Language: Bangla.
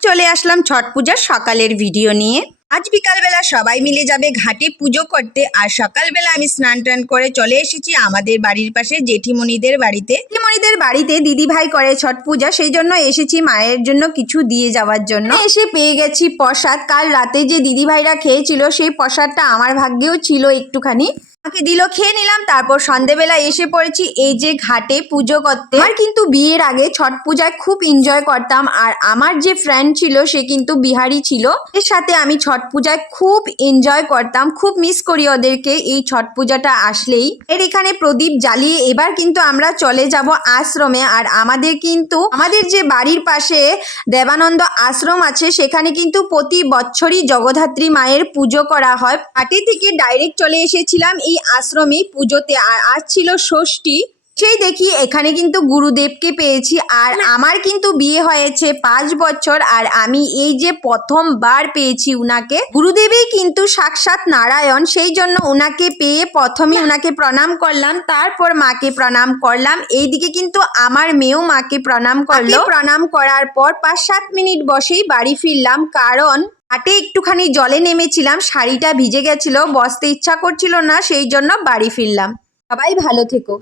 চলে আসলাম ছট পূজার সকালের ভিডিও নিয়ে। আজ বিকালবেলা সবাই মিলে যাবে ঘাটে পুজো করতে, আর সকালবেলা আমি স্নান টান করে চলে এসেছি আমাদের বাড়ির পাশে জেঠিমণিদের বাড়িতে। জেঠিমণিদের বাড়িতে দিদি ভাই করে ছট পূজা, সেই জন্য এসেছি মায়ের জন্য কিছু দিয়ে যাওয়ার জন্য। এসে পেয়ে গেছি প্রসাদ। কাল রাতে যে দিদি ভাইরা খেয়েছিল সেই প্রসাদটা আমার ভাগ্যেও ছিল একটুখানি, আমাকে দিল, খেয়ে নিলাম। তারপর সন্ধেবেলা এসে পড়েছি এই যে ঘাটে পুজো করতে। আমার কিন্তু বিয়ের আগে ছট পূজায় খুব এনজয় করতাম, আর আমার যে ফ্রেন্ড ছিল সে কিন্তু বিহারি ছিল, এর সাথে আমি ছট পূজায় খুব এনজয় করতাম। খুব মিস করি ওদেরকে এই ছট পূজাটা আসলেই। এর এখানে প্রদীপ জ্বালিয়ে এবার কিন্তু আমরা চলে যাব আশ্রমে। আর আমাদের যে বাড়ির পাশে দেবানন্দ আশ্রম আছে সেখানে কিন্তু প্রতি বছরই জগদ্ধাত্রী মায়ের পুজো করা হয়। ঘাটে থেকে ডাইরেক্ট চলে এসেছিলাম এই আশ্রমে পুজোতে, আর আজ ছিল ষষ্ঠী। সেই দেখি এখানে কিন্তু গুরুদেবকে পেয়েছি। আর আমার কিন্তু বিয়ে হয়েছে 5 বছর, আর আমি এই যে প্রথমবার পেয়েছি উনাকে। গুরুদেবই কিন্তু সাক্ষাৎ নারায়ণ, সেই জন্য উনাকে পেয়ে প্রথমে উনাকে প্রণাম করলাম, তারপর মাকে প্রণাম করলাম। এইদিকে কিন্তু আমার মেয়েও মাকে প্রণাম করলো। প্রণাম করার পর 5-7 মিনিট বসেই বাড়ি ফিরলাম, কারণ ঘাটে একটুখানি জলে নেমেছিলাম, শাড়িটা ভিজে গেছিল, বসতে ইচ্ছা করছিল না, সেই জন্য বাড়ি ফিরলাম। সবাই ভালো থেকো।